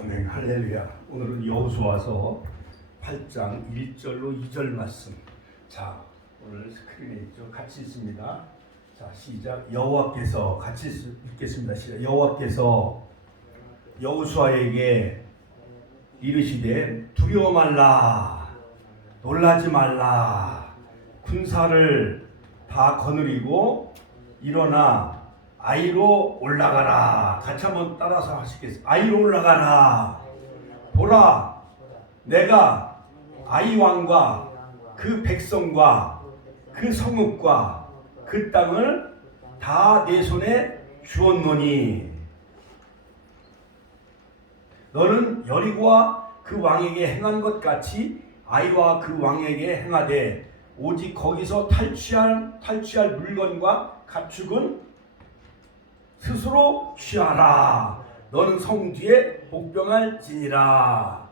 아멘. 할렐루야. 오늘은 여호수아서 8장 1절로 2절 말씀. 자, 오늘 스크린에 있죠. 같이 있습니다. 자, 시작. 여호와께서 같이 읽겠습니다. 시작. 여호와께서 여호수아에게 이르시되 두려워 말라, 놀라지 말라. 군사를 다 거느리고 일어나 아이로 올라가라. 같이 한번 따라서 하시겠습니다. 아이로 올라가라. 보라, 내가 아이 왕과 그 백성과 그 성읍과 그 땅을 다 내 손에 주었노니 너는 여리고와 그 왕에게 행한 것 같이 아이와 그 왕에게 행하되 오직 거기서 탈취할 물건과 가축은 스스로 취하라. 너는 성 뒤에 복병할지니라.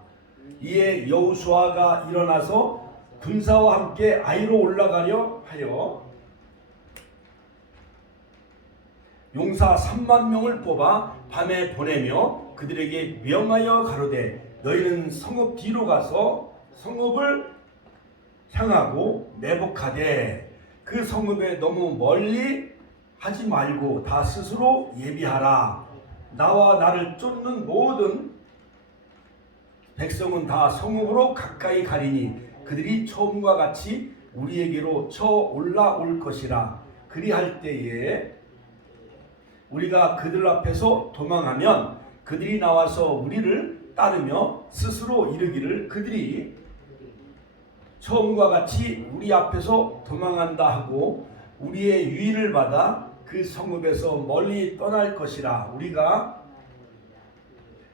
이에 여호수아가 일어나서 군사와 함께 아이로 올라가려 하여 용사 3만 명을 뽑아 밤에 보내며 그들에게 명하여 가로되 너희는 성읍 뒤로 가서 성읍을 향하고 매복하되 그 성읍에 너무 멀리 하지 말고 다 스스로 예비하라. 나와 나를 쫓는 모든 백성은 다 성읍으로 가까이 가리니 그들이 처음과 같이 우리에게로 쳐 올라올 것이라. 그리할 때에 우리가 그들 앞에서 도망하면 그들이 나와서 우리를 따르며 스스로 이르기를 그들이 처음과 같이 우리 앞에서 도망한다 하고 우리의 유인을 받아 그 성읍에서 멀리 떠날 것이라. 우리가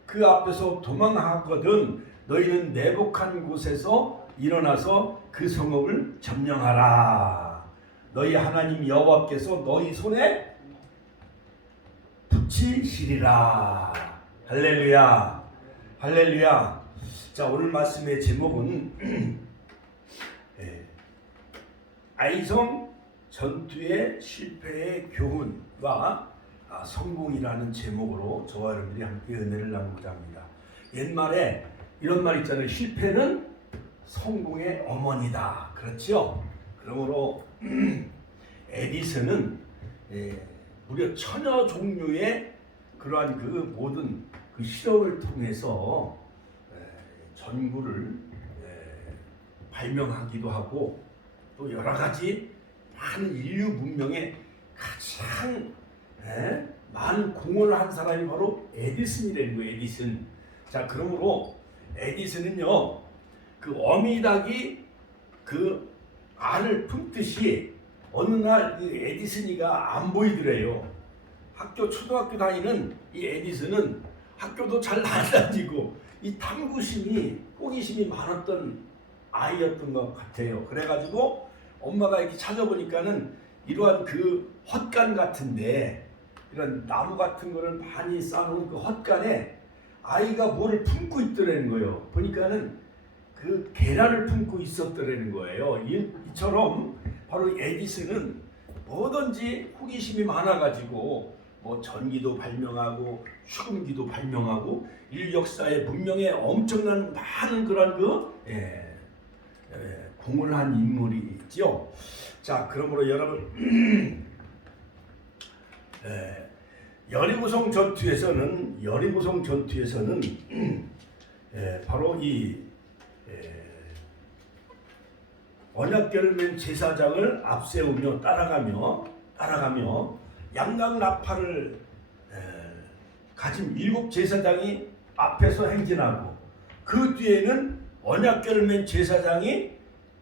그 앞에서 도망하거든 너희는 매복한 곳에서 일어나서 그 성읍을 점령하라. 너희 하나님 여호와께서 너희 손에 붙이시리라. 할렐루야. 할렐루야. 자, 오늘 말씀의 제목은 아이성 전투의 실패의 교훈과 성공이라는 제목으로 저와 여러분들이 함께 은혜를 나누고자 합니다. 옛말에 이런 말 있잖아요. 실패는 성공의 어머니다. 그렇죠? 그러므로 에디슨은 무려 1000여 종류의 그러한 그 모든 그 실험을 통해서 전구를 발명하기도 하고 또 여러 가지 많은 인류 문명에 가장 많은 공헌을 한 사람이 바로 에디슨이라는 거예요. 에디슨. 자, 그러므로 에디슨은요, 그 어미닭이 그 알을 품듯이 어느 날 이 에디슨이가 안 보이더래요. 초등학교 다니는 이 에디슨은 학교도 잘 안 다니고 이 탐구심이, 호기심이 많았던 아이였던 것 같아요. 그래가지고 엄마가 이렇게 찾아보니까는 이러한 그 헛간 같은데 이런 나무 같은 거를 많이 쌓아놓은 그 헛간에 아이가 뭐를 품고 있더라는 거예요. 보니까는 그 계란을 품고 있었더라는 거예요. 이처럼 바로 에디슨은 뭐든지 호기심이 많아가지고 뭐 전기도 발명하고 축음기도 발명하고 인류 역사의 문명에 엄청난 많은 그런 공을 한 인물이 있죠. 자, 그러므로 여러분 여리고성 전투에서는 바로 이 언약궤를 제사장을 앞세우며 따라가며 양각 나팔을 가진 7 제사장이 앞에서 행진하고 그 뒤에는 언약궤를 맨 제사장이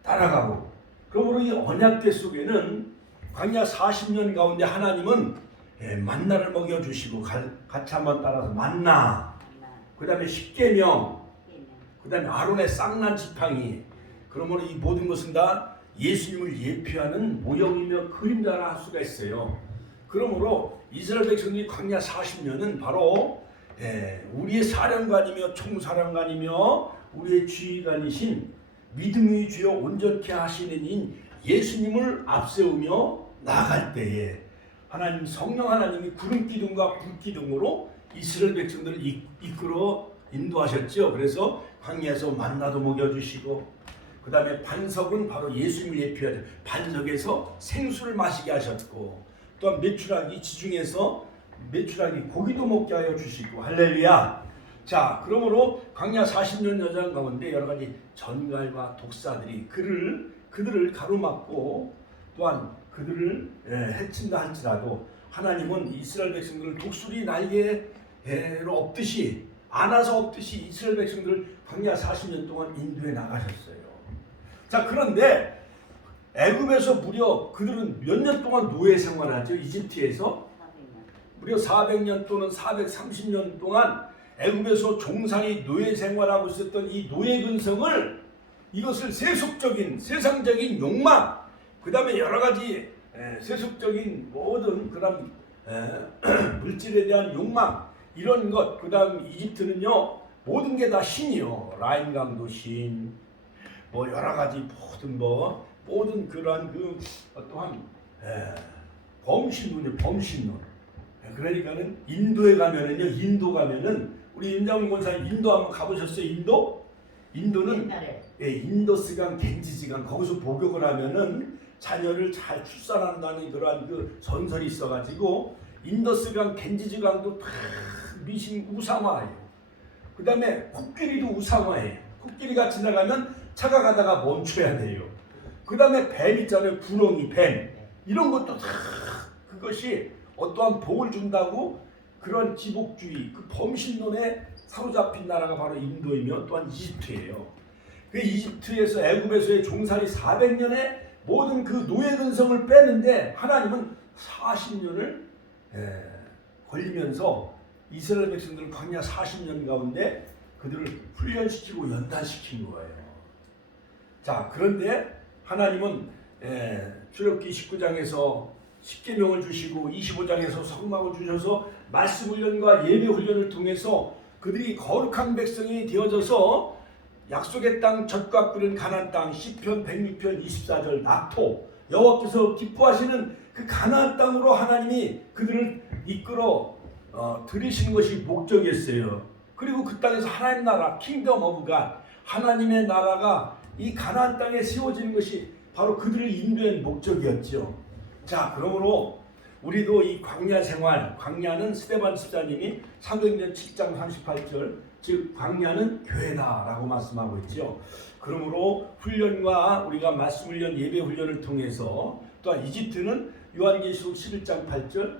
따라가고, 그러므로 이 언약궤 속에는 광야 40년 가운데 하나님은 만나를 먹여주시고 같이 한번 따라서 만나, 그 다음에 십계명, 그 다음에 아론의 쌍난 지팡이. 그러므로 이 모든 것은 다 예수님을 예표하는 모형이며 그림자라 할 수가 있어요. 그러므로 이스라엘 백성이 광야 40년은 바로 우리의 사령관이며 총사령관이며 우리의 지휘관이신 믿음의 주여 온전케 하시는 인 예수님을 앞세우며 나아갈 때에 하나님 성령 하나님이 구름 기둥과 불 기둥으로 이스라엘 백성들을 이끌어 인도하셨죠. 그래서 광야에서 만나도 먹여주시고, 그 다음에 반석은 바로 예수님을 예표하죠. 반석에서 생수를 마시게 하셨고, 또한 메추라기 지중에서 메추라기 고기도 먹게 하여 주시고, 할렐루야. 자, 그러므로 광야 40년 여정 가운데 여러 가지 전갈과 독사들이 그들을 가로막고 또한 그들을 해친다 할지라도 하나님은 이스라엘 백성들을 독수리 날개로 엎듯이 안아서 엎듯이 이스라엘 백성들을 광야 40년 동안 인도해 나가셨어요. 자, 그런데 애굽에서 무려 그들은 몇 년 동안 노예 생활하죠. 이집트에서 무려 400년 또는 430년 동안 애굽에서 종살이 노예 생활하고 있었던 이 노예 근성을, 이것을 세속적인 세상적인 욕망, 그 다음에 여러 가지 세속적인 모든 그런 물질에 대한 욕망, 이런 것, 그 다음 이집트는요 모든 게 다 신이요. 라인강도 신, 뭐 여러 가지 모든 그러한 그 어떠한 범신론이요, 범신론. 그러니까는 인도에 가면은요, 인도 가면은 우리 임장훈 권사님 인도 한번 가보셨어요? 인도는 인더스강 겐지지강, 거기서 복역을 하면은 자녀를 잘 출산한다는 그러한 그 전설이 있어가지고 인더스강 겐지지강도 다 미신 우상화예요. 그 다음에 코끼리도 우상화예요. 코끼리가 지나가면 차가 가다가 멈춰야 돼요. 그 다음에 뱀 있잖아요. 구렁이 뱀, 이런 것도 다 그것이 어떠한 복을 준다고 그런 지복주의, 그 범신론에 사로잡힌 나라가 바로 인도이며 또한 이집트예요. 그 이집트에서 애굽에서의 종살이 400년에 모든 그 노예 근성을 빼는데 하나님은 40년을 걸리면서 이스라엘 백성들을 광야 40년 가운데 그들을 훈련시키고 연단시킨 거예요. 자, 그런데 하나님은 출애굽기 19장에서 십계명을 주시고 25장에서 성막을 주셔서 말씀 훈련과 예배 훈련을 통해서 그들이 거룩한 백성이 되어져서 약속의 땅 젖과 끓은 가나안 땅, 시편 106편 24절 낙토, 여호와께서 기뻐하시는 그 가나안 땅으로 하나님이 그들을 이끌어 들이신 것이 목적이었어요. 그리고 그 땅에서 하나님 나라, 킹덤 오브 갓, 하나님의 나라가 이 가나안 땅에 세워지는 것이 바로 그들을 인도한 목적이었죠. 자, 그러므로 우리도 이 광야 생활, 광야는 스데반 집사님이 사도행전 7장 38절, 즉 광야는 교회다라고 말씀하고 있죠. 그러므로 훈련과 우리가 말씀 훈련, 예배 훈련을 통해서, 또한 이집트는 요한계시록 11장 8절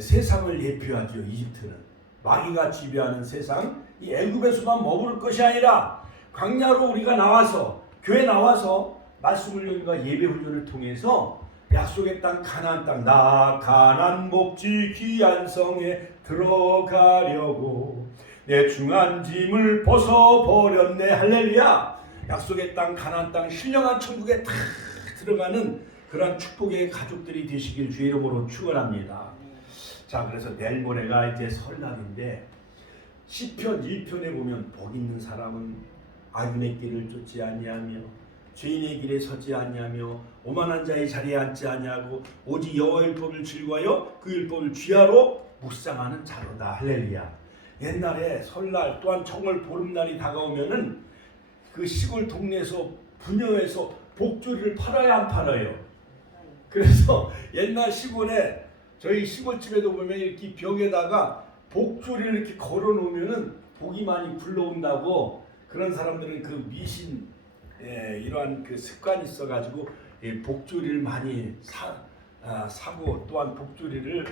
세상을 예표하죠. 이집트는 마귀가 지배하는 세상, 이 애굽에서만 머무를 것이 아니라 광야로 우리가 나와서, 교회 나와서 말씀 훈련과 예배 훈련을 통해서 약속의 땅 가나안 땅, 나 가나안 복지 귀한 성에 들어가려고 내 중한 짐을 벗어버렸네. 할렐루야. 약속의 땅 가나안 땅, 신령한 천국에 다 들어가는 그런 축복의 가족들이 되시길 주의 이름으로 축원합니다. 자, 그래서 내일 모레가 이제 설날인데 시편 1편에 보면 복 있는 사람은 악인의 길을 쫓지 아니하며 죄인의 길에 서지 아니하며 오만한 자의 자리에 앉지 아니하고 오직 여호와의 율법을 즐거워하여 그 율법을 귀하로 묵상하는 자로다. 할렐루야. 옛날에 설날 또한 정월 보름날이 다가오면은 그 시골 동네에서 부녀에서 복조리를 팔아야 안 팔아요. 그래서 옛날 시골에, 저희 시골집에도 보면 이렇게 벽에다가 복조리를 이렇게 걸어 놓으면은 복이 많이 굴러온다고, 그런 사람들은 그 미신 이러한 그 습관이 있어가지고 복조리를 많이 사고, 또한 복조리를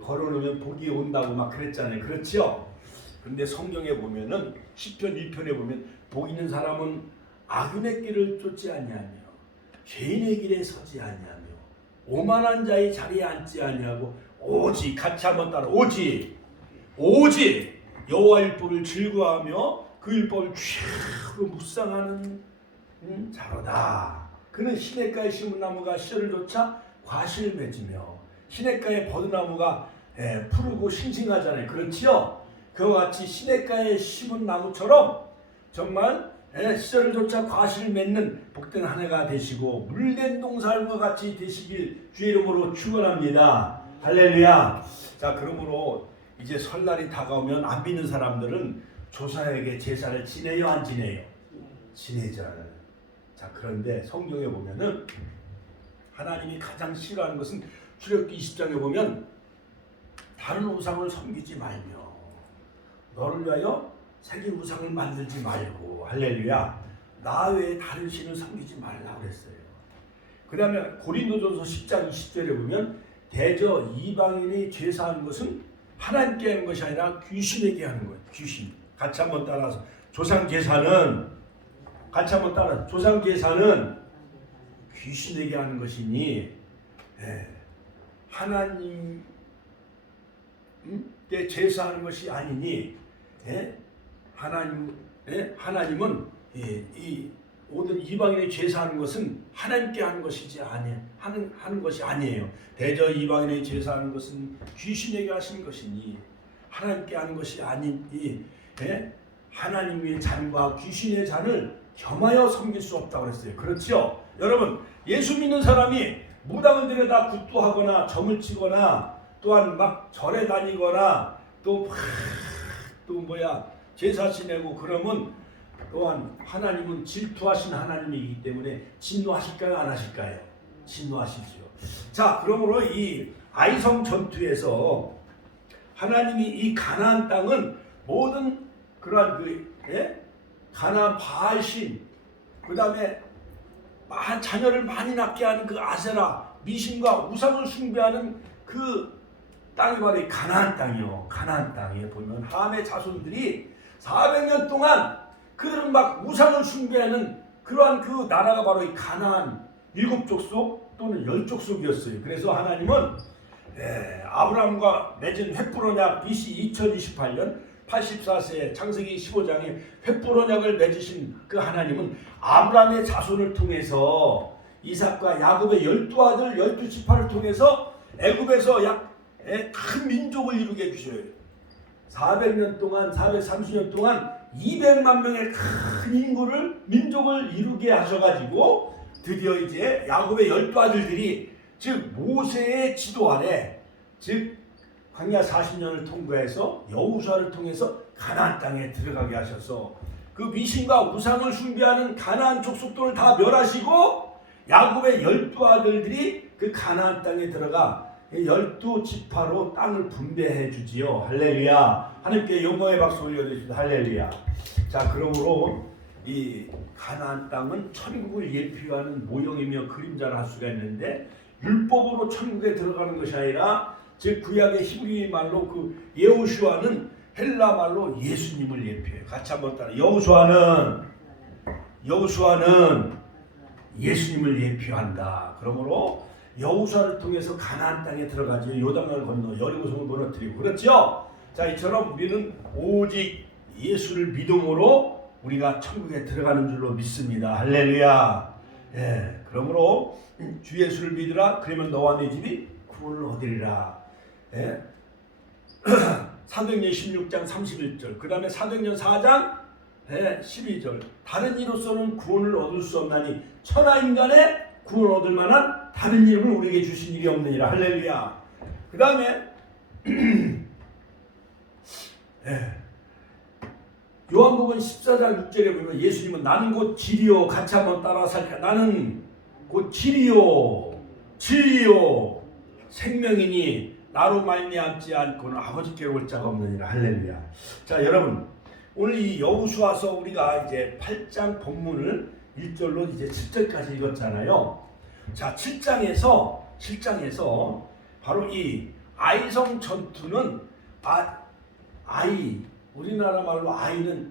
걸어놓으면 복이 온다고 막 그랬잖아요. 그렇죠? 근데 성경에 보면은 시편 1편에 보면 복 있는 사람은 악인의 길을 쫓지 아니하며 죄인의 길에 서지 아니하며 오만한 자의 자리에 앉지 아니하고 오직, 같이 한번 따라, 오직 여호와 율법을 즐거워하며 그 율법을 취하로 묵상하는 자로다. 그는 시냇가에 심은 나무가 씨를 돋아 과실을 맺으며, 시냇가에 버드나무가 푸르고 싱싱하잖아요. 그렇지요? 그와 같이 시냇가에 심은 나무처럼 정말 시절을 쫓아 과실을 맺는 복된 한 해가 되시고 물된 동산과 같이 되시길 주의 이름으로 축원합니다. 할렐루야. 자, 그러므로 이제 설날이 다가오면 안 믿는 사람들은 조상에게 제사를 지내요, 안 지내요? 지내잖아요. 자, 그런데 성경에 보면은 하나님이 가장 싫어하는 것은 출애굽기 20장에 보면 다른 우상을 섬기지 말며 너를 위하여 새긴 우상을 만들지 말고, 할렐루야, 나 외에 다른 신을 섬기지 말라고 그랬어요. 그 다음에 고린도전서 10장 20절에 보면 대저 이방인이 제사하는 것은 하나님께 하는 것이 아니라 귀신에게 하는 거예요. 귀신. 같이 한번 따라서 조상 제사는, 같이 한번 따라, 조상 제사는 귀신에게 하는 것이니 하나님께 제사하는 것이 아니니, 하나님은 이 모든 이방인의 제사하는 것은 하나님께 하는 것이지 하는 것이 아니에요. 대저 이방인의 제사하는 것은 귀신에게 하시는 것이니 하나님께 하는 것이 아니니 하나님의 잔과 귀신의 잔을 겸하여 섬길 수 없다고 그랬어요. 그렇죠? 여러분, 예수 믿는 사람이 무당을 데려다 굿도하거나 점을 치거나 또한 막 절에 다니거나 또 제사 지내고 그러면 또한 하나님은 질투하신 하나님이기 때문에 진노하실까요, 안 하실까요? 진노하시죠. 자, 그러므로 이 아이성 전투에서 하나님이 이 가나안 땅은 모든 그러한 가나안 바알신, 그 다음에 자녀를 많이 낳게 하는 그 아세라 미신과 우상을 숭배하는 그 땅이 바로 이 가나안 땅이요. 가나안 땅에 보면 함의 자손들이 400년 동안 그들은 막 우상을 숭배하는 그러한 그 나라가 바로 이 가나안 7족속 또는 10족속이었어요. 그래서 하나님은 아브라함과 맺은 횃불 언약 BC 2028년 84세 창세기 15장에 횃불 언약을 맺으신 그 하나님은 아브라함의 자손을 통해서 이삭과 야곱의 12아들 12지파를 통해서 애굽에서 큰 민족을 이루게 해주셔요. 400년 동안 430년 동안 200만 명의 큰 민족을 이루게 하셔가지고 드디어 이제 야곱의 12아들들이 즉 모세의 지도 아래, 즉 광야 40년을 통과해서 여호수아를 통해서 가나안 땅에 들어가게 하셔서 그 미신과 우상을 숭배하는 가나안 족속들을 다 멸하시고 야곱의 12아들들이 그 가나안 땅에 들어가 12지파로 땅을 분배해 주지요. 할렐루야. 하나님께 영광의 박수 올려주십시오. 할렐루야. 자, 그러므로 이 가나안 땅은 천국을 예표하는 모형이며 그림자를 할 수가 있는데, 율법으로 천국에 들어가는 것이 아니라 즉 구약의 히브리 말로 그 여호수아는 헬라 말로 예수님을 예표해요. 같이 한번 따라. 여호수아는 예수님을 예표한다. 그러므로 여호수아를 통해서 가나안 땅에 들어가죠. 요단강을 건너 여리고성을 무너뜨리고, 그렇죠? 자, 이처럼 우리는 오직 예수를 믿음으로 우리가 천국에 들어가는 줄로 믿습니다. 할렐루야. 그러므로 주 예수를 믿으라. 그러면 너와 네 집이 구원을 얻으리라. 사도행전 16장 31절, 그 다음에 사도행전 4장 12절. 다른 이로서는 구원을 얻을 수 없나니 천하 인간의 구원 얻을 만한 다른 이름을 우리에게 주신 일이 없느니라. 할렐루야. 그 다음에 요한복음 14장 6절에 보면 예수님은 나는 곧 길이요, 같이 한번 따라서 할까? 나는 곧 길이요, 진리요, 생명이니 나로 말미암지 않고는 아버지께로 올 자가 없느니라. 할렐루야. 자, 여러분, 오늘 이 여호수아서 우리가 이제 8장 본문을 1절로 이제 7절까지 읽었잖아요. 자, 7장에서 바로 이 아이성 전투는 우리나라 말로 아이는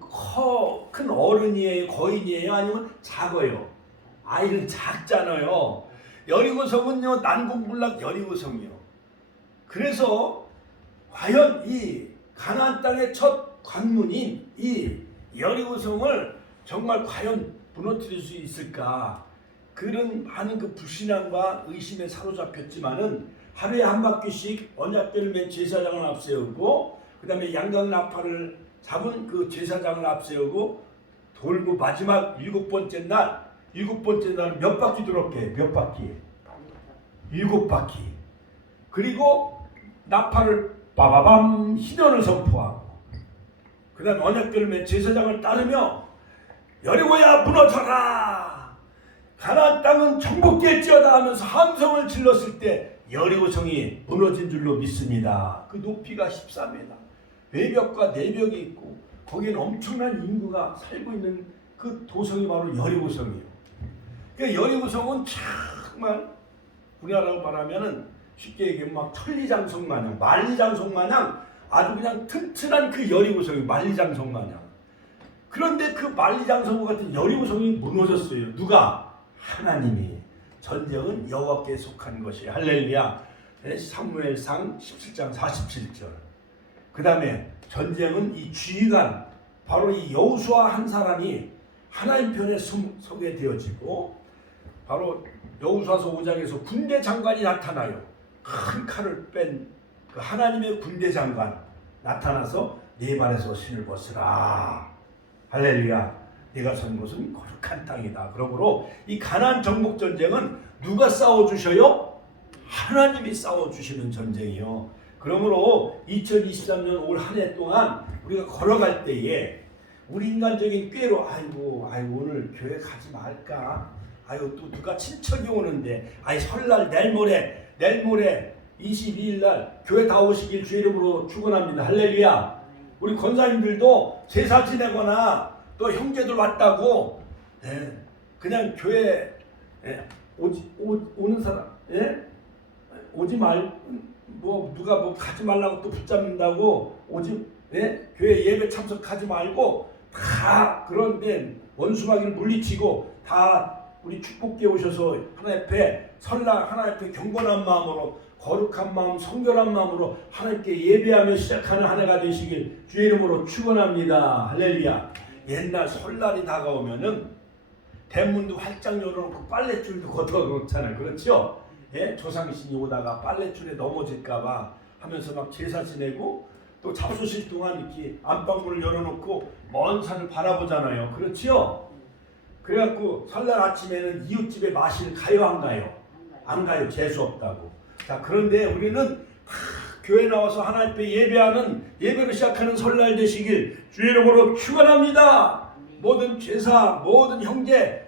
큰 어른이에요, 거인이에요, 아니면 작아요? 아이는 작잖아요. 여리고성은요, 난공불락 여리고성이요. 그래서 과연 이 가나안 땅의 첫 관문인 이 여리고성을 정말 과연 무너뜨릴 수 있을까? 그런 많은 그 불신앙과 의심에 사로잡혔지만은 하루에 한 바퀴씩 언약궤를 맨 제사장을 앞세우고, 그 다음에 양각 나팔을 잡은 그 제사장을 앞세우고 돌고 마지막 7번째 날 몇 바퀴 돌았게? 몇 바퀴? 7바퀴. 그리고 나팔을 빠바밤 희년을 선포하고 그 다음에 언약궤를 맨 제사장을 따르며 여리고야 무너져라 가나안 땅은 정복될지어다 하면서 함성을 질렀을 때 여리고성이 무너진 줄로 믿습니다. 그 높이가 14m 외벽과 내벽이 있고 거기는 엄청난 인구가 살고 있는 그 도성이 바로 여리고성이에요. 그러니까 여리고성은 정말 우리나라로 말하면은 쉽게 얘기하면 막 천리장성 마냥 만리장성 마냥 아주 그냥 튼튼한 그 여리고성이 만리장성 마냥. 그런데 그 만리장성 같은 여리고성이 무너졌어요. 누가? 하나님이. 전쟁은 여호와께 속한 것이 할렐루야. 사무엘상 17장 47절. 그 다음에 전쟁은 이 지휘관 바로 이 여호수아 한 사람이 하나님 편에 서게 되어지고 바로 여호수아서 5장에서 군대 장관이 나타나요. 큰 칼을 뺀 그 하나님의 군대 장관 나타나서 네 발에서 신을 벗으라. 할렐루야. 네가 선 곳은 거룩한 땅이다. 그러므로 이 가나안 정복 전쟁은 누가 싸워주셔요? 하나님이 싸워주시는 전쟁이요. 그러므로 2023년 올 한 해 동안 우리가 걸어갈 때에 우리 인간적인 꾀로 아이고 오늘 교회 가지 말까? 아이고 또 누가 친척이 오는데 설날 내일 모레 22일 날 교회 다 오시길 주의 이름으로 축원합니다. 할렐루야. 우리 권사님들도 제사 지내거나 또 형제들 왔다고 그냥 교회 오는 사람 오지 말 뭐 누가 뭐 가지 말라고 또 붙잡는다고 교회 예배 참석하지 말고 다 그런데 원수마귀를 물리치고 다 우리 축복계 오셔서 하나님 앞에 설날 하나님 앞에 경건한 마음으로 거룩한 마음 성결한 마음으로 하나님께 예배하며 시작하는 한 해가 되시길 주의 이름으로 축원합니다. 할렐루야. 옛날 설날이 다가오면은 대문도 활짝 열어놓고 빨랫줄도 걷어놓잖아요. 그렇죠? 조상신이 오다가 빨랫줄에 넘어질까봐 하면서 막 제사 지내고 또 잡수실 동안 이렇게 안방문을 열어놓고 먼 산을 바라보잖아요. 그렇죠? 그래갖고 설날 아침에는 이웃집에 마실 가요 안 가요? 안 가요. 재수 없다고. 자, 그런데 우리는 교회 나와서 하나님 앞에 예배를 시작하는 설날 되시길 주의 이름으로 축원합니다. 모든 제사, 모든 형제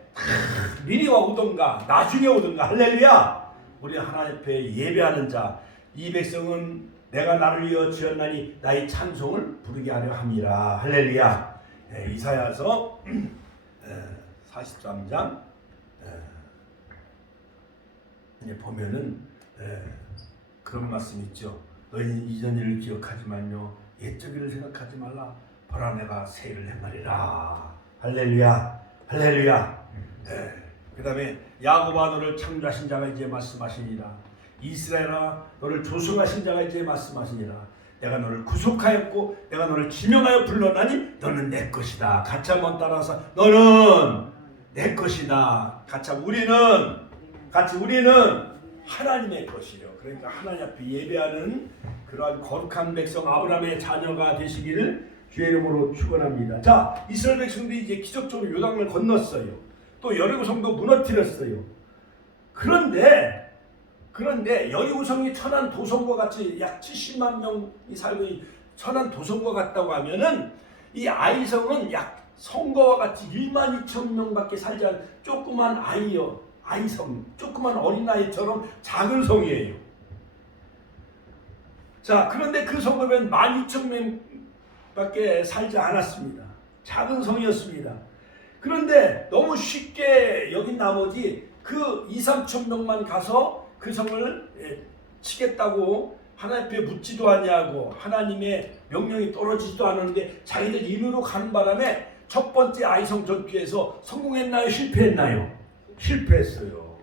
미리 오던가 나중에 오던가 할렐루야. 우리 하나님 앞에 예배하는 자, 이 백성은 내가 나를 위하여 지었나니 나의 찬송을 부르게 하려 함이라. 할렐루야. 이사야서 43장 보면은 그런 말씀 있죠. 너희는 이전 일을 기억하지 말며 옛적 일을 생각하지 말라. 보라 내가 새 일을 행하리라. 할렐루야. 할렐루야. 그 다음에 야곱아 너를 창조하신 자가 이제 말씀하시니라. 이스라엘아 너를 조성하신 자가 이제 말씀하시니라. 내가 너를 구속하였고 내가 너를 지명하여 불러나니 너는 내 것이다. 같이 한번 따라서 너는 내 것이다. 같이 우리는 하나님의 것이요. 그러니까 하나님 앞에 예배하는 그러한 거룩한 백성 아브라함의 자녀가 되시기를 주의 이름으로 축원합니다. 자, 이스라엘 백성들이 이제 기적적으로 요단을 건넜어요. 또 여리고성도 무너뜨렸어요. 그런데 여리고성이 천한 도성과 같이 약 70만 명이 살고 있는 천한 도성과 같다고 하면은 이 아이성은 약 성거와 같이 1만 2천 명밖에 살지 않은 조그만 아이성, 조그만 어린아이처럼 작은 성이에요. 자, 그런데 그 성읍엔 12,000명밖에 살지 않았습니다. 작은 성이었습니다. 그런데 너무 쉽게 여긴 나머지 그 2-3천 명만 가서 그 성을 치겠다고 하나님 앞에 묻지도 않냐고 하나님의 명령이 떨어지지도 않았는데 자기들 임의로 가는 바람에 첫 번째 아이성 전투에서 성공했나요? 실패했나요? 실패했어요.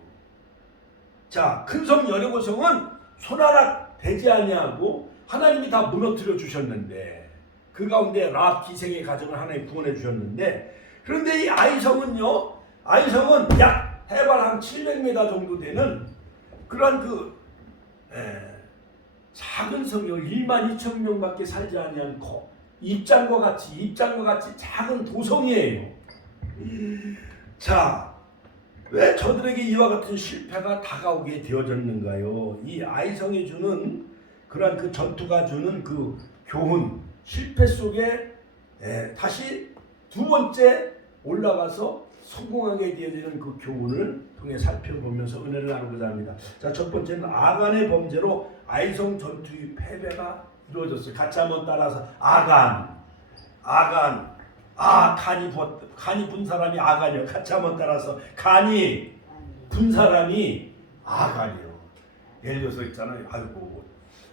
자, 큰 성 여리고성은 손가락 되지 아니하고 하나님이 다 무너뜨려 주셨는데 그 가운데 라합 기생의 가정을 하나님 구원해 주셨는데 그런데 이 아이성은 약 해발 한 700m 정도 되는 그런 작은 성이요. 1만 2천 명밖에 살지 아니한 입장과 같이 작은 도성이에요. 자, 왜 저들에게 이와 같은 실패가 다가오게 되어졌는가요? 이 아이성이 주는 그러한 그 전투가 주는 그 교훈, 실패 속에 다시 두 번째 올라가서 성공하게 되어지는 그 교훈을 통해 살펴보면서 은혜를 나누고자 합니다. 자, 첫 번째는 아간의 범죄로 아이성 전투의 패배가 이루어졌어요. 같이 한번 따라서 아간, 간이 분 사람이 아간이요. 같이 한번 따라서 간이 분 사람이 아간이요. 예를 들어서 있잖아요. 아이고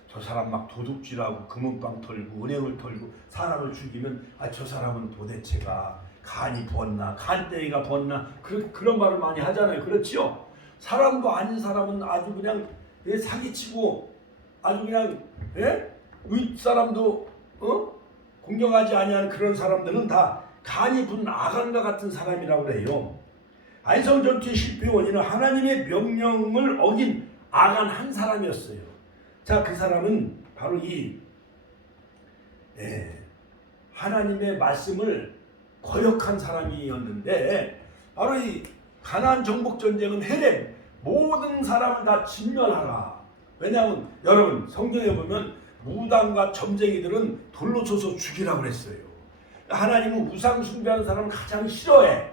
저 사람 막 도둑질하고 금은방 털고 은행을 털고 사람을 죽이면 저 사람은 도대체가 간이 부었나 간대기가 부었나 그런 말을 많이 하잖아요. 그렇지요? 사람도 아닌 사람은 아주 그냥 사기치고 아주 그냥 윗사람도 공경하지 아니하는 그런 사람들은 다 간이 분 아간과 같은 사람이라고 그래요. 아이성 전투의 실패 원인은 하나님의 명령을 어긴 아간 한 사람이었어요. 자, 그 사람은 바로 이 하나님의 말씀을 거역한 사람이었는데, 바로 이 가나안 정복 전쟁은 헤렘 모든 사람을 다 진멸하라. 왜냐하면 여러분 성경에 보면 무당과 점쟁이들은 돌로 쳐서 죽이라고 그랬어요. 하나님은 우상 숭배하는 사람을 가장 싫어해.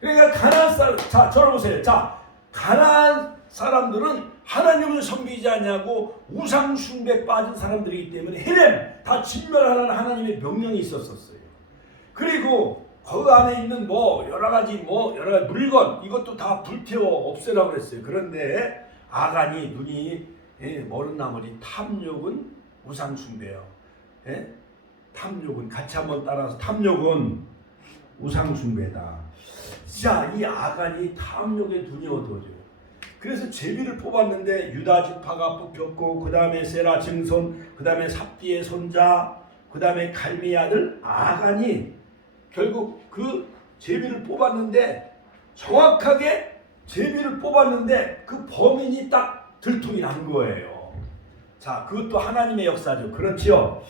그러니까 가나안 사람, 자 저를 보세요. 자, 가나안 사람들은 하나님을 섬기지 않냐고 우상 숭배에 빠진 사람들이기 때문에 헤렘 다 진멸하라는 하나님의 명령이 있었어요. 그리고 그 안에 있는 여러 가지 물건 이것도 다 불태워 없애라고 그랬어요. 그런데 아간이 눈이 멀은 나머지 탐욕은 우상 숭배요. 탐욕은 같이 한번 따라서 탐욕은 우상 숭배다. 자, 이 아간이 탐욕의 눈이 어두워져요. 그래서 제비를 뽑았는데 유다 지파가 뽑혔고, 그 다음에 세라 증손, 그 다음에 삽디의 손자, 그 다음에 갈미 아들 아간이 결국 그 제비를 뽑았는데 정확하게 제비를 뽑았는데 그 범인이 딱 들통이 난 거예요. 자, 그것도 하나님의 역사죠. 그렇지요?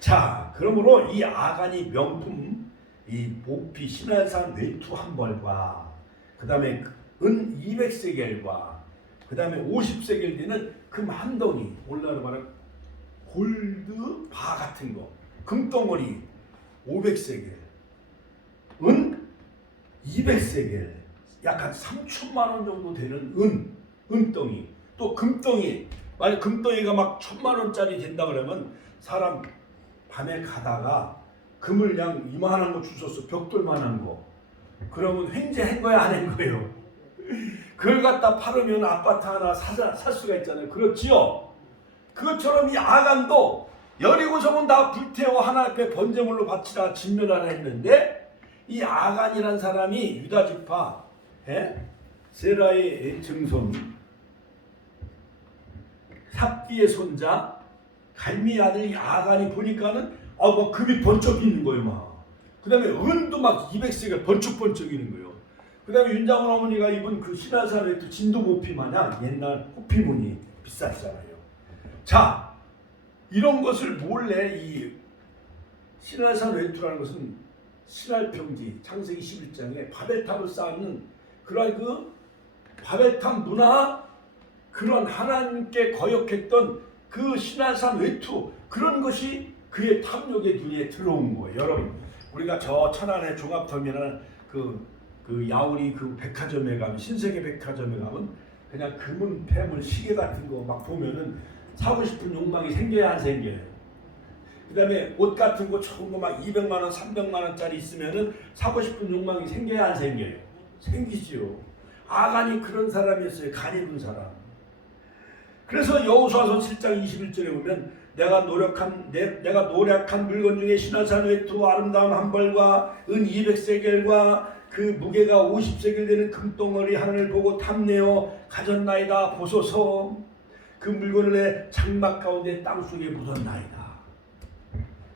자, 그러므로 이 아간이 명품 이 모피 시날산 외투 한 벌과 그 다음에 은 200세겔과 그 다음에 50세겔 되는 금 한 덩이, 오늘날로 말하면 골드 바 같은 거, 금덩어리 500세겔, 은 200세겔, 약 한 3천만 원 정도 되는 은덩이, 또 금덩이, 만약 금덩이가 막 1,000만 원짜리 된다 그러면 사람 밤에 가다가 금을 양 이만한 거 주웠어, 벽돌만한 거. 그러면 횡재한 거야, 안 한 거예요? 그걸 갖다 팔으면 아파트 하나 살 수가 있잖아요. 그렇지요? 그것처럼 이 아간도 여리고성은 다 불태워 하나님 앞에 번제물로 바치라 진멸하라 했는데, 이 아간이란 사람이 유다 지파 세라의 증손, 삽디의 손자, 갈미 아들 아간이 보니까는 금이 번쩍 있는 거예요. 막. 그 다음에 은도 막 200세가 번쩍번쩍 있는 거예요. 그 다음에 윤장원 어머니가 입은 그 신화산 외투 진도 모피 마냥 옛날 호피무늬 비쌌잖아요. 자, 이런 것을 몰래 이 신화산 외투라는 것은 신할평지 창세기 11장에 바벨탑을 쌓는 그런 그 바벨탑 문화, 그런 하나님께 거역했던 그 신화산 외투, 그런 것이 그의 탐욕의 눈에 들어온 거예요. 여러분, 우리가 저 천안의 종합터미널 그 야우리 그 백화점에 가면, 신세계 백화점에 가면 그냥 금은 폐물 시계 같은 거 막 보면은 사고 싶은 욕망이 생겨야 안 생겨요. 그 다음에 옷 같은 거 좋은 거 막 200만 원, 300만 원짜리 있으면은 사고 싶은 욕망이 생겨야 안 생겨요? 생기지요. 아간이 그런 사람이었어요. 간 입은 사람. 그래서 여호수아서 7장 21절에 보면 내가 노력한 물건 중에 신화산 외투 아름다운 한 벌과 은 200세겔과 그 무게가 50세겔 되는 금덩어리 하나를 보고 탐내어 가졌나이다. 보소서, 그 물건을 내 장막 가운데 땅속에 묻었나이다.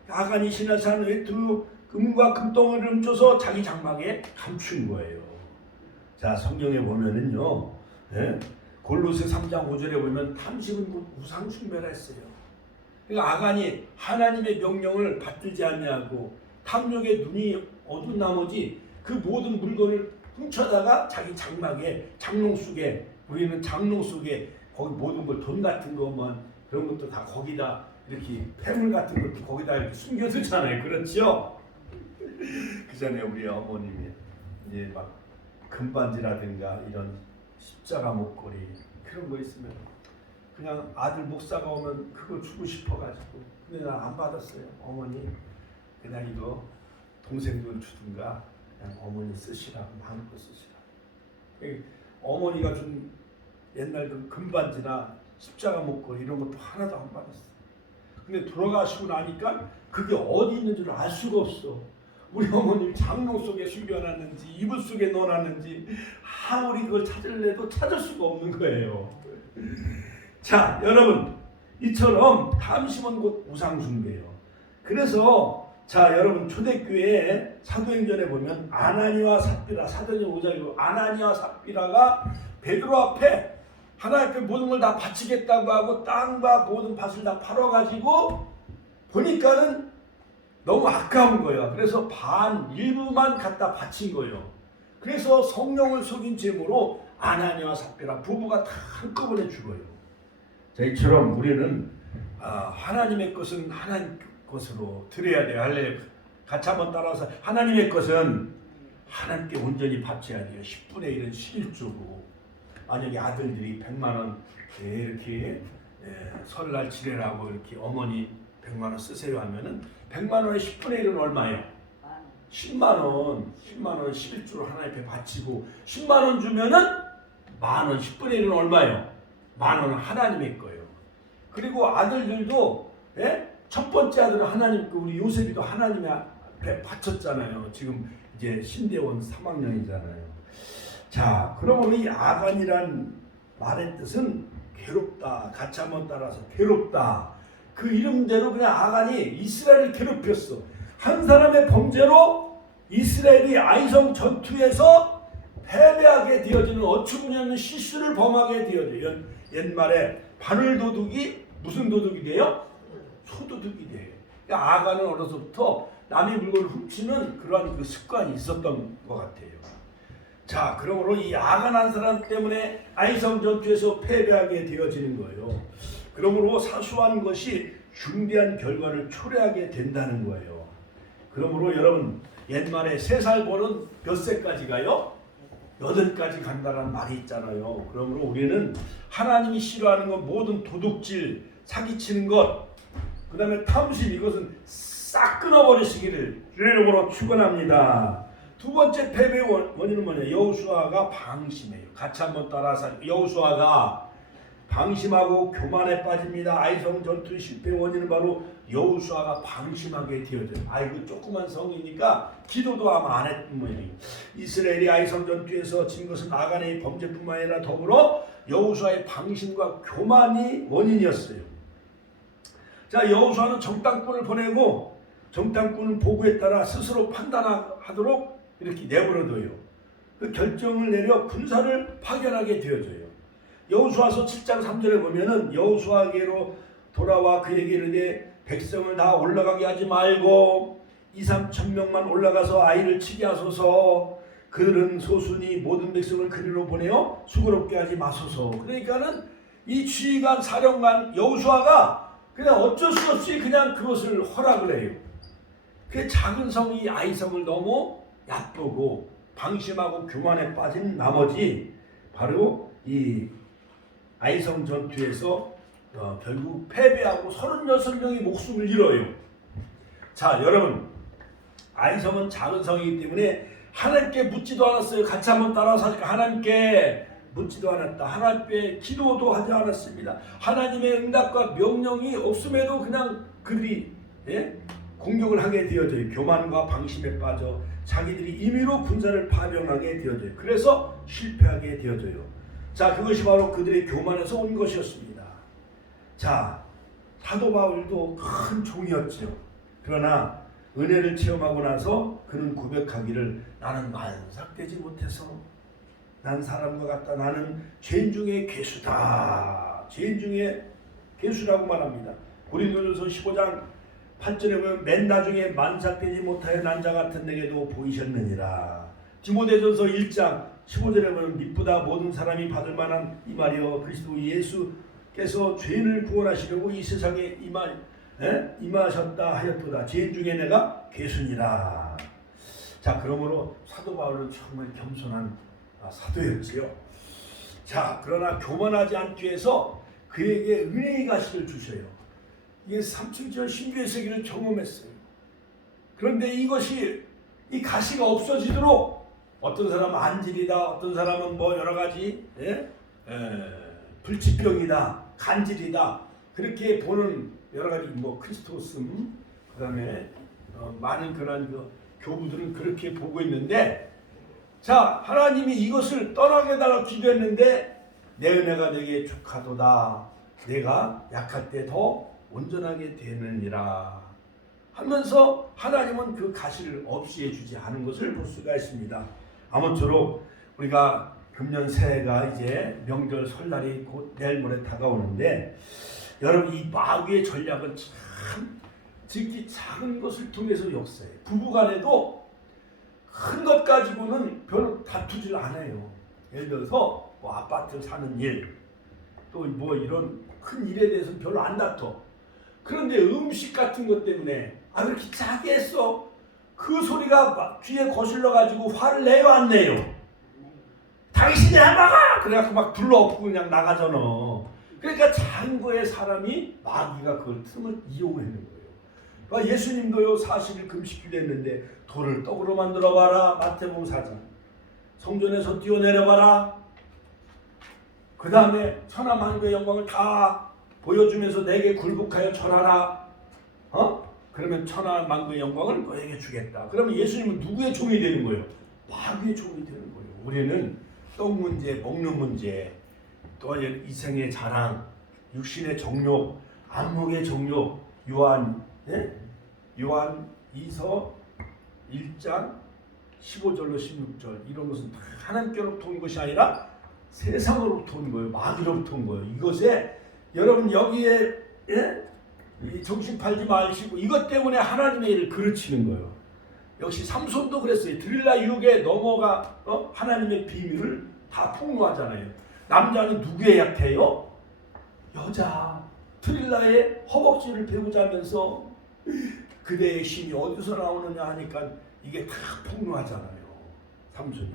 아간이 신화산 외투 금과 금덩어리를 훔쳐서 자기 장막에 감춘 거예요. 자, 성경에 보면은요, 골로새 3장 5절에 보면 탐심은 우상 숭배를 했어요. 그러니까 아간이 하나님의 명령을 받들지 않냐고 탐욕의 눈이 어두운 나머지 그 모든 물건을 훔쳐다가 자기 장막에, 장롱 속에, 우리는 장롱 속에 거기 모든 걸 돈 같은 것만 그런 것도 다 거기다 이렇게 폐물 같은 것도 거기다 이렇게 숨겨두잖아요. 그렇죠? 그 전에 우리 어머님이 이제 막 금반지라든가 이런 십자가 목걸이 그런 거 있으면 그냥 아들 목사가 오면 그거 주고 싶어가지고 근데 난 안 받았어요. 어머니 그냥 이거 동생들 주든가 그냥 어머니 쓰시라고 마음껏 쓰시라고. 어머니가 준 옛날 그 금반지나 십자가 목걸이 이런 것도 하나도 안 받았어. 근데 돌아가시고 나니까 그게 어디 있는 줄 알 수가 없어. 우리 어머님 장롱 속에 숨겨놨는지 이불 속에 넣어놨는지 아무리 그걸 찾으려도 찾을 수가 없는 거예요. 자, 여러분 이처럼 탐심은 곧 우상숭배예요. 그래서 자, 여러분 초대교회 사도행전에 보면 아나니와 삽비라 사도행전 5장이고 아나니와 삽비라가 베드로 앞에 하나님 앞에 모든 걸 다 바치겠다고 하고 땅과 모든 밭을 다 팔아가지고 보니까는 너무 아까운 거예요. 그래서 일부만 갖다 바친 거예요. 그래서 성령을 속인 죄물로 아나니와 삽비라 부부가 다 한꺼번에 죽어요. 자, 이처럼 우리는 하나님의 것은 하나님 것으로 드려야 돼요. 할렐루야. 같이 한번 따라서 하나님의 것은 하나님께 온전히 바쳐야 돼요. 10분의 1은 11조고 만약에 아들들이 100만 원 이렇게 설날 지내라고 이렇게 어머니 100만 원 쓰세요 하면은 100만 원의 10분의 1은 얼마예요? 10만 원. 10만 원 11조로 하나님 앞에 바치고 10만 원 주면은 만 원 10분의 1은 얼마예요? 만 원은 하나님의 거예요. 그리고 아들들도 첫 번째 아들은 하나님 우리 요셉이도 하나님 앞에 바쳤잖아요. 지금 이제 신대원 3학년이잖아요. 자, 그러면 이 아간이란 말의 뜻은 괴롭다. 같이 한번 따라서 괴롭다. 그 이름대로 그냥 아간이 이스라엘을 괴롭혔어. 한 사람의 범죄로 이스라엘이 아이성 전투에서 패배하게 되어지는 어처구니 없는 실수를 범하게 되어져요. 옛말에 바늘 도둑이 무슨 도둑이 돼요? 소도둑이 돼요. 그러니까 아간은 어려서부터 남의 물건을 훔치는 그러한 그 습관이 있었던 것 같아요. 자, 그러므로 이 아간 한 사람 때문에 아이성 전투에서 패배하게 되어지는 거예요. 그러므로 사소한 것이 중대한 결과를 초래하게 된다는 거예요. 그러므로 여러분 옛말에 3살 버는 몇 세까지 가요? 8까지 간다는 말이 있잖아요. 그러므로 우리는 하나님이 싫어하는 것 모든 도둑질, 사기치는 것, 그 다음에 탐심 이것은 싹 끊어버리시기를 주의 이름으로 축원합니다. 두 번째 패배의 원인은 뭐냐? 여호수아가 방심해요. 같이 한번 따라서 여호수아가 방심하고 교만에 빠집니다. 아이성 전투 실패 원인은 바로 여호수아가 방심하게 되어져요. 아이고 조그만 성이니까 기도도 아마 안 했던 모양이에요. 이스라엘이 아이성 전투에서 진 것은 아간의 범죄뿐만 아니라 더불어 여호수아의 방심과 교만이 원인이었어요. 자, 여호수아는 정탐꾼을 보내고 정탐꾼 보고에 따라 스스로 판단하도록 이렇게 내버려둬요. 그 결정을 내려 군사를 파견하게 되어져요. 여호수아서 7장 3절에 보면은 여호수아에게로 돌아와 그에게 이르되 백성을 다 올라가게 하지 말고 2-3천 명만 올라가서 아이를 치게 하소서. 그들은 소순이 모든 백성을 그리로 보내어 수고롭게 하지 마소서. 그러니까는 이 지휘관 사령관 여호수아가 그냥 어쩔 수 없이 그냥 그것을 허락을 해요. 그 작은 성이 아이성을 너무 얕보고 방심하고 교만에 빠진 나머지 바로 이 아이성 전투에서 결국 패배하고 36명이 목숨을 잃어요. 자, 여러분 아이성은 작은 성이기 때문에 하나님께 묻지도 않았어요. 같이 한번 따라서 하니까 하나님께 묻지도 않았다. 하나님께 기도도 하지 않았습니다. 하나님의 응답과 명령이 없음에도 그냥 그들이 공격을 하게 되어져요. 교만과 방심에 빠져 자기들이 임의로 군사를 파병하게 되어져요. 그래서 실패하게 되어져요. 자, 그것이 바로 그들의 교만에서 온 것이었습니다. 자, 사도 바울도 큰 종이었죠. 그러나 은혜를 체험하고 나서 그는 고백하기를 나는 만삭되지 못해서 난 사람과 같다. 나는 죄인 중에 괴수다. 죄인 중에 괴수라고 말합니다. 고린도전서 15장 8절에 보면 맨 나중에 만삭되지 못하여 난 자 같은 내게도 보이셨느니라. 디모데전서 1장 15절에 보면 미쁘다 모든 사람이 받을 만한 이 말이여 그리스도 예수 하나님께서 죄인을 구원하시려고 이 세상에 임하셨다 하였도다. 죄인 중에 내가 괴순이라. 자, 그러므로 사도 바울은 정말 겸손한 사도였지요. 자, 그러나 교만하지 않기 위해서 그에게 은혜의 가시를 주셔요. 이게 3층절 신비의 세계를 경험했어요. 그런데 이것이 이 가시가 없어지도록 어떤 사람은 안질이다, 어떤 사람은 뭐 여러 가지 불치병이다, 간질이다, 그렇게 보는 여러 가지 뭐 크리스토스음, 그다음에 많은 그런 교부들은 그렇게 보고 있는데, 자, 하나님이 이것을 떠나게 달라고 기도했는데 내 은혜가 내게 족하도다, 내가 약할 때 더 온전하게 되느니라 하면서 하나님은 그 가시를 없이 해주지 않은 것을 볼 수가 있습니다. 아무쪼록 우리가 금년 새해가 이제 명절 설날이 곧 내일 모레 다가오는데, 여러분 이 마귀의 전략은 참 특히 작은 것을 통해서 역사해요. 부부간에도 큰 것 가지고는 별로 다투질 않아요. 예를 들어서 뭐 아파트 사는 일, 또 뭐 이런 큰 일에 대해서 별로 안 다퉈. 그런데 음식 같은 것 때문에 왜 이렇게 짜게 했어? 그 소리가 귀에 거슬러 가지고 화를 내요, 안 내요? 당신이 안 막아! 그래갖고 막 불러엎고 그냥 나가잖아. 그러니까 작은 거에 사람이 마귀가 그걸 틈을 이용하는 거예요. 그러니까 예수님도요 40일 금식 기도했는데 돌을 떡으로 만들어봐라, 마태복음 4장. 성전에서 뛰어내려봐라. 그 다음에 천하만국의 영광을 다 보여주면서 내게 굴복하여 절하라. 그러면 천하만국의 영광을 너에게 주겠다. 그러면 예수님은 누구의 종이 되는 거예요? 마귀의 종이 되는 거예요. 우리는 떡 문제, 먹는 문제, 또 이생의 자랑, 육신의 정욕, 안목의 정욕, 요한 2서 1장 15절로 16절 이런 것은 다 하나님께로부터 온 것이 아니라 세상으로부터 온 거예요. 마귀로부터 온 거예요. 이것에 여러분 여기에 이 정신 팔지 마시고 이것 때문에 하나님의 일을 그르치는 거예요. 역시 삼손도 그랬어요. 드릴라 유혹에 넘어가 하나님의 비밀을 다 폭로하잖아요. 남자는 누구에 약해요? 여자. 드릴라의 허벅지를 베고자면서 그대의 힘이 어디서 나오느냐 하니까 이게 다 폭로하잖아요. 삼손이.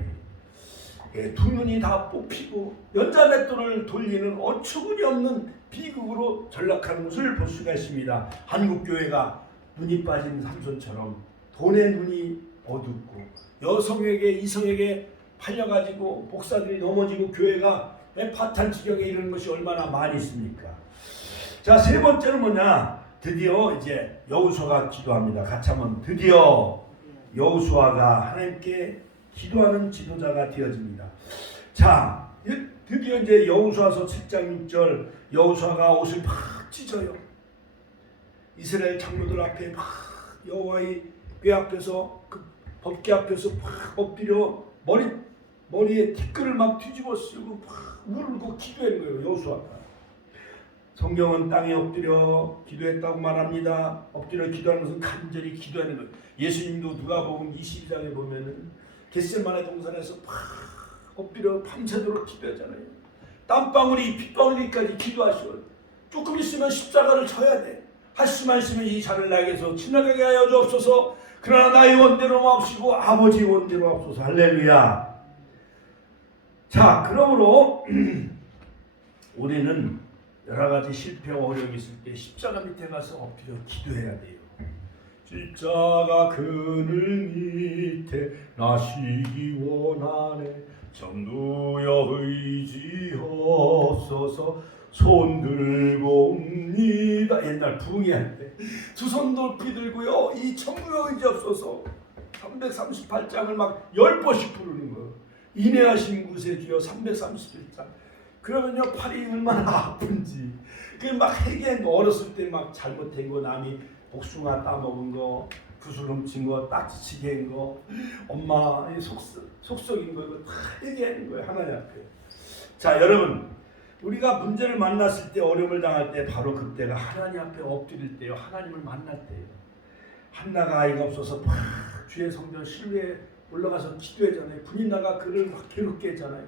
두 눈이 다 뽑히고 연자맷돌을 돌리는 어처구니 없는 비극으로 전락하는 것을 볼 수가 있습니다. 한국교회가 눈이 빠진 삼손처럼 돈의 눈이 어둡고 여성에게 이성에게 팔려가지고 목사들이 넘어지고 교회가 파탄 지경에 이르는 것이 얼마나 많이 있습니까? 자, 세 번째는 뭐냐? 드디어 이제 여호수아가 기도합니다. 같이 한번 드디어 여호수아가 하나님께 기도하는 지도자가 되어집니다. 자, 드디어 이제 여호수아서 7장 6절 여호수아가 옷을 팍 찢어요. 이스라엘 장로들 앞에 막 여호와의 궤 앞에서 그 법궤 앞에서 팍 엎드려 머리에 티끌을 막 뒤집어 쓰고 막 울고 기도하는 거예요. 여호수아가. 성경은 땅에 엎드려 기도했다고 말합니다. 엎드려 기도하는 것은 간절히 기도하는 거예요. 예수님도 누가복음 22장에 보면은 겟세마네 동산에서 팍 엎드려 밤새도록 기도하잖아요. 땀방울이 핏방울이까지 기도하시고 조금 있으면 십자가를 져야 돼. 할 수만 있으면 이 잔을 나에게서 지나가게 하여 주옵소서. 그러나 나의 원대로 마옵시고 아버지의 원대로 마옵소서. 할렐루야. 자, 그러므로 우리는 여러 가지 실패와 어려움이 있을 때 십자가 밑에 가서 엎드려 기도해야 돼요. 십자가 그늘 밑에 나시기 원하네 전두여 의지하소서 손 들고 옵니다. 옛날 부흥회할 때 두 손 높이 들고요 이 천부여 의지하소서 338장을 막 10번씩 부르는 거예요. 인내하신 구세주여 331장. 그러면요 팔이 얼마나 아픈지 그 막 해게 어렸을 때 막 잘못된 거 남이 복숭아 따먹은 거 구슬 훔친 거 딱지치게 한 거 엄마 속썩인 거 이거 다 얘기하는 거예요 하나님 앞에. 자, 여러분 우리가 문제를 만났을 때 어려움을 당할 때 바로 그때가 하나님 앞에 엎드릴 때요. 하나님을 만날 때예요. 한나가 아이가 없어서 막 주의 성전 실외에 올라가서 기도했잖아요. 분인나가 그를 막 괴롭게 했잖아요.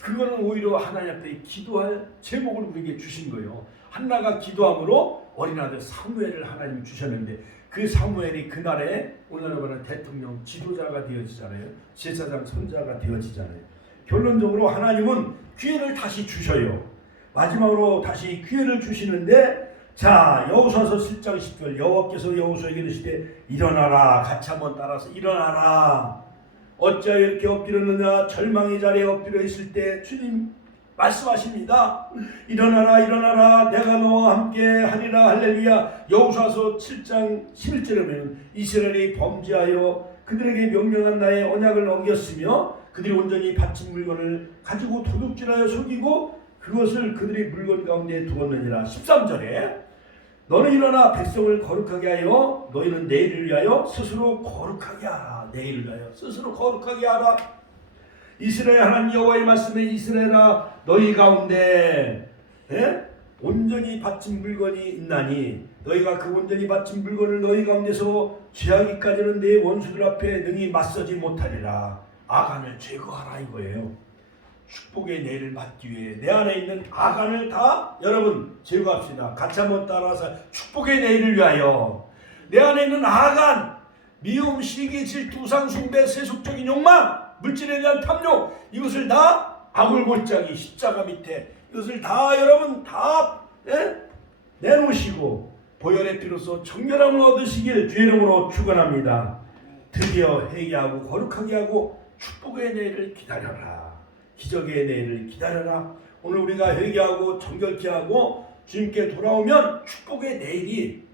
그거는 오히려 하나님 앞에 기도할 제목을 우리에게 주신 거예요. 한나가 기도함으로 어린 아들 사무엘을 하나님이 주셨는데 그 사무엘이 그날에 오늘날은 대통령 지도자가 되어지잖아요. 제사장 선자가 되어지잖아요. 결론적으로 하나님은 기회를 다시 주셔요. 마지막으로 다시 기회를 주시는데 자 여호수아서 7장 10절 여호와께서 여호수아에게 이르시되 일어나라. 같이 한번 따라서 일어나라. 어찌하여 이렇게 엎드렸느냐. 절망의 자리에 엎드려 있을 때 주님 말씀하십니다. 일어나라 일어나라 내가 너와 함께 하리라. 할렐루야. 여호수아서 7장 11절에 보면 이스라엘이 범죄하여 그들에게 명령한 나의 언약을 어겼으며 그들이 온전히 바친 물건을 가지고 도둑질하여 속이고 그것을 그들이 물건 가운데 두었느니라. 13절에 너는 일어나 백성을 거룩하게 하여 너희는 내일을 위하여 스스로 거룩하게 하라. 내일을 위하여 스스로 거룩하게 하라. 이스라엘 하나님 여호와의 말씀에 이스라엘아 너희 가운데 온전히 바친 물건이 있나니 너희가 그 온전히 바친 물건을 너희 가운데서 취하기까지는 내 원수들 앞에 능히 맞서지 못하리라. 아간을 제거하라 이거예요. 축복의 내일을 맞기 위해 내 안에 있는 아간을 다 여러분 제거합시다. 같이 한번 따라서 축복의 내일을 위하여 내 안에 있는 아간 미움, 시기, 질투, 우상 숭배, 세속적인 욕망, 물질에 대한 탐욕 이것을 다 아굴골짜기 십자가 밑에 이것을 다 여러분 다 내놓으시고 보혈의 피로써 정결함을 얻으시길 주의 이름으로 축원합니다. 드디어 회개하고 거룩하게 하고 축복의 내일을 기다려라. 기적의 내일을 기다려라. 오늘 우리가 회개하고 정결케 하고 주님께 돌아오면 축복의 내일이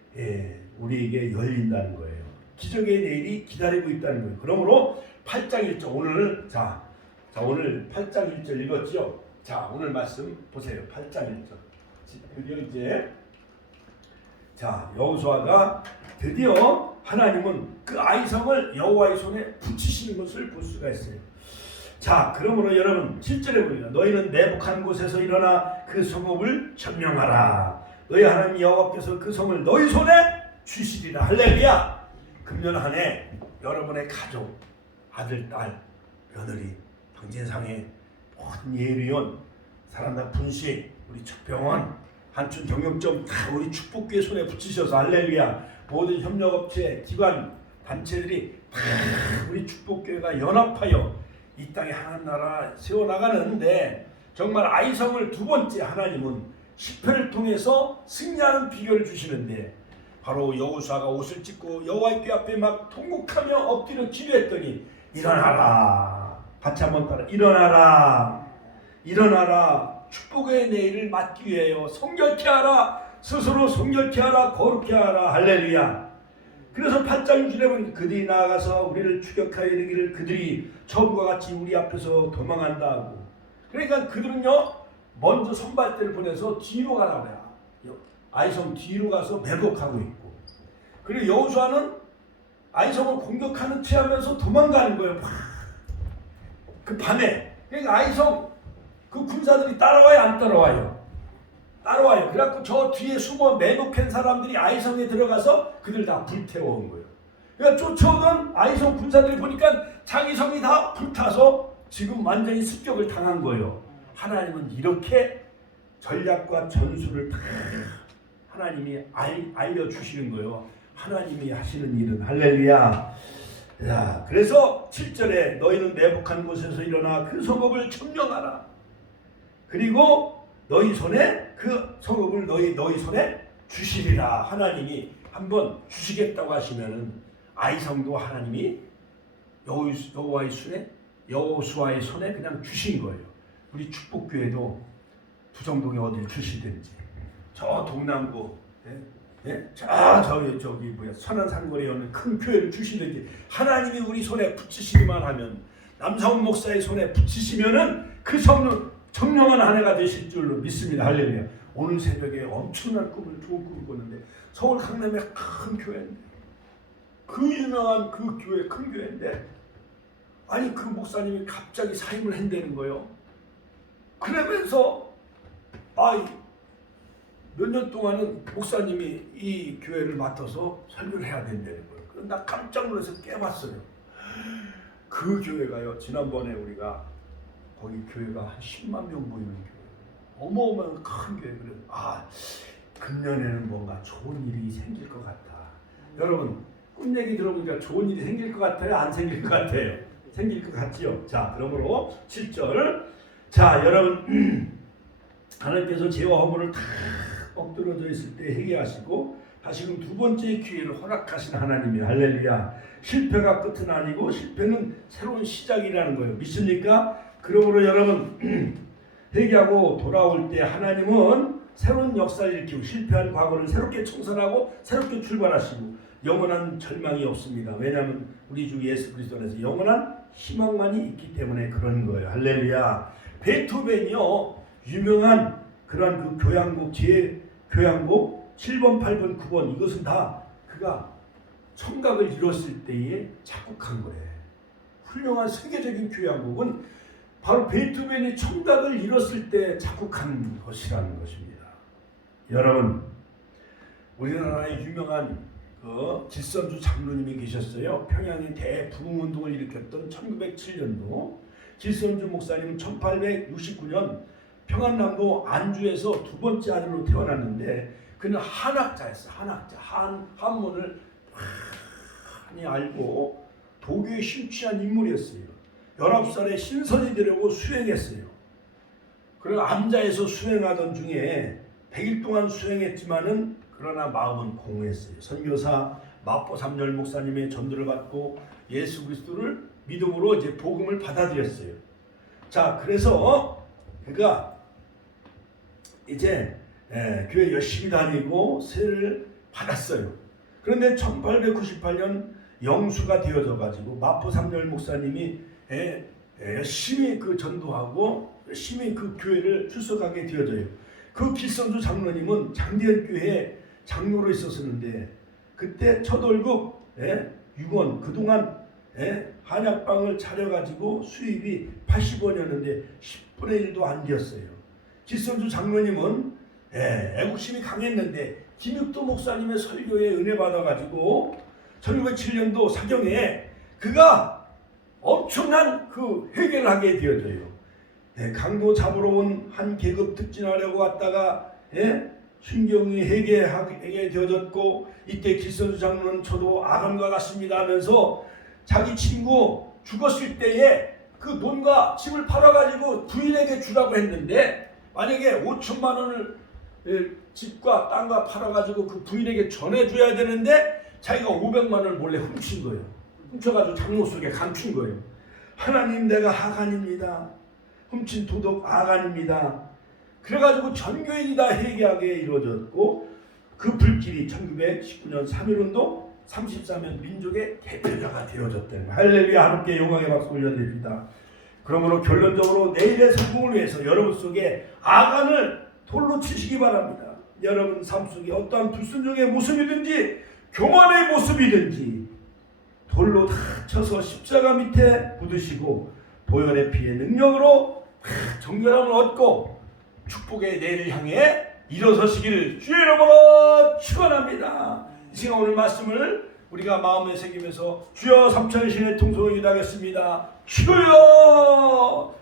우리에게 열린다는 거예요. 기적의 내일이 기다리고 있다는 거예요. 그러므로 8장 1절 오늘 자 오늘 8장 1절 읽었죠? 자 오늘 말씀 보세요. 8장 1절 드디어 이제 자 여호수아가 드디어 하나님은 그 아이성을 여호와의 손에 붙이시는 것을 볼 수가 있어요. 자 그러므로 여러분 7절에 보니까 너희는 내복한 곳에서 일어나 그 성읍을 점령하라. 너희 하나님 여호와께서 그 성을 너희 손에 주시리라. 할렐루야. 금년 한 해 여러분의 가족 아들, 딸, 며느리, 방제상의 모든 예비원, 사람당 분식, 우리 척병원, 한춘 경영점 다 우리 축복교회 손에 붙이셔서 할렐루야. 모든 협력업체, 기관, 단체들이 다 우리 축복교회가 연합하여 이 땅에 하나님 나라 세워나가는데 정말 아이성을 두 번째 하나님은 시편을 통해서 승리하는 비결을 주시는데 바로 여호수아가 옷을 찢고 여호와의 궤 앞에 막 통곡하며 엎드려 기도했더니 일어나라. 같이 한번 따라 일어나라. 일어나라. 축복의 내일을 맞기 위하여 성결케 하라. 스스로 성결케 하라. 거룩케 하라. 할렐루야. 그래서 8장 6절에 보니 그들이 나아가서 우리를 추격하여 이르기를 그들이 저부가 같이 우리 앞에서 도망한다 하고 그러니까 그들은요 먼저 선발대를 보내서 뒤로 가라 그래요. 아이성 뒤로 가서 매복하고 있고 그리고 여호수아는 아이성을 공격하는 체 하면서 도망가는 거예요. 그 밤에 그러니까 아이성 그 군사들이 따라와요 안 따라와요? 따라와요. 그래갖고 저 뒤에 숨어 매복한 사람들이 아이성에 들어가서 그들 다 불태워온 거예요. 그러니까 쫓아오던 아이성 군사들이 보니까 자기 성이 다 불타서 지금 완전히 습격을 당한 거예요. 하나님은 이렇게 전략과 전술을 다 하나님이 알려주시는 거예요. 하나님이 하시는 일은 할렐루야. 야, 그래서 7절에 너희는 매복한 곳에서 일어나 그 성읍을 점령하라. 그리고 너희 손에 그 성읍을 너희 손에 주시리라. 하나님이 한번 주시겠다고 하시면은 아이성도 하나님이 여호와의 손에 여호수아의 손에 그냥 주신 거예요. 우리 축복교회도 부정동에 어딜 주시든지 저 동남구 저기 선안산거리에 있는 큰 교회를 주시든지 하나님이 우리 손에 붙이시기만 하면 남사훈 목사의 손에 붙이시면은 그 성은 청명한 한 해가 되실 줄로 믿습니다. 할렐루야. 오늘 새벽에 엄청난 좋은 꿈을 꿨는데 서울 강남에 큰 교회인데 그 유명한 그 교회 큰 교회인데 아니 그 목사님이 갑자기 사임을 한다는 거예요. 그러면서 몇 년 동안은 목사님이 이 교회를 맡아서 설교를 해야 된다는 거예요. 그래서 나 깜짝 놀라서 깨봤어요. 그 교회가요. 지난번에 우리가 거기 교회가 한 10만 명 모이는 교회. 어마어마한 큰 교회. 그래. 금년에는 뭔가 좋은 일이 생길 것 같다. 여러분 꿈 얘기 들어보니까 좋은 일이 생길 것 같아요? 안 생길 것 같아요? 생길 것 같지요? 자, 그러므로 7절. 자, 여러분 하나님께서 죄와 허물을 다 엎드러져 있을 때 회개하시고 다시금 두 번째 기회를 허락하신 하나님이 할렐루야. 실패가 끝은 아니고 실패는 새로운 시작이라는 거예요. 믿습니까? 그러므로 여러분 회개하고 돌아올 때 하나님은 새로운 역사를 일으키고 실패한 과거를 새롭게 청산하고 새롭게 출발하시고 영원한 절망이 없습니다. 왜냐하면 우리 주 예수 그리스도 안에서 영원한 희망만이 있기 때문에 그런 거예요. 할렐루야. 베토벤이요 유명한 그러한 그 교향곡 교향곡 7번, 8번, 9번 이것은 다 그가 청각을 잃었을 때에 작곡한 거예요. 훌륭한 세계적인 교향곡은 바로 베토벤이 청각을 잃었을 때 작곡한 것이라는 것입니다. 여러분 우리나라의 유명한 길선주 장로님이 계셨어요. 평양에 대부흥운동을 일으켰던 1907년도 길선주 목사님은 1869년 평안남도 안주에서 두 번째 아들로 태어났는데 그는 한학자였어요. 한학자. 한문을 많이 알고 도교에 심취한 인물이었어요. 19살에 신선이 되려고 수행했어요. 그리고 암자에서 수행하던 중에 100일 동안 수행했지만은 그러나 마음은 공허했어요. 선교사 마포 삼열 목사님의 전도를 받고 예수 그리스도를 믿음으로 이제 복음을 받아들였어요. 자, 그래서 그가 이제 교회 열심히 다니고 세를 받았어요. 그런데 1898년 영수가 되어져 가지고 마포 삼열 목사님이 열심히 그 전도하고 열심히 그 교회를 출석하게 되어져요. 그 길선주 장로님은 장대현 교회에 장로로 있었는데 그때 첫 월급 6원 그동안 한약방을 차려가지고 수입이 80원이었는데 10분의 1도 안 되었어요. 길선주 장로님은 애국심이 강했는데 김육도 목사님의 설교에 은혜 받아가지고 1907년도 사경에 그가 엄청난 그 회개를 하게 되어져요. 강도 잡으러 온 한 계급 특진하려고 왔다가 순경이 회개하게 되어졌고 이때 길선주 장로는 저도 아간과 같습니다 하면서 자기 친구 죽었을 때에 그 돈과 집을 팔아가지고 부인에게 주라고 했는데 만약에 5천만 원을 집과 땅과 팔아가지고 그 부인에게 전해줘야 되는데 자기가 500만 원을 몰래 훔친 거예요. 훔쳐가지고 장로 속에 감춘 거예요. 하나님 내가 하간입니다. 훔친 도덕 아간입니다. 그래가지고 전교인이 다 회개하게 이루어졌고 그 불길이 1919년 3.1운동 33년 민족의 대표자가 되어졌다는 거예요. 할렐루야. 하나님께 영광의 박수 올려드립니다. 그러므로 결론적으로 내일의 성공을 위해서 여러분 속에 아간을 돌로 치시기 바랍니다. 여러분 삶 속에 어떠한 불순종의 모습이든지 교만의 모습이든지 돌로 다 쳐서 십자가 밑에 묻으시고 보혈의 피의 능력으로 정결함을 얻고 축복의 내일을 향해 일어서시기를 주의 이름으로 축원합니다. 이 시간 오늘 말씀을 우리가 마음에 새기면서 주여 삼천신의 통성을 기도하겠습니다. 주여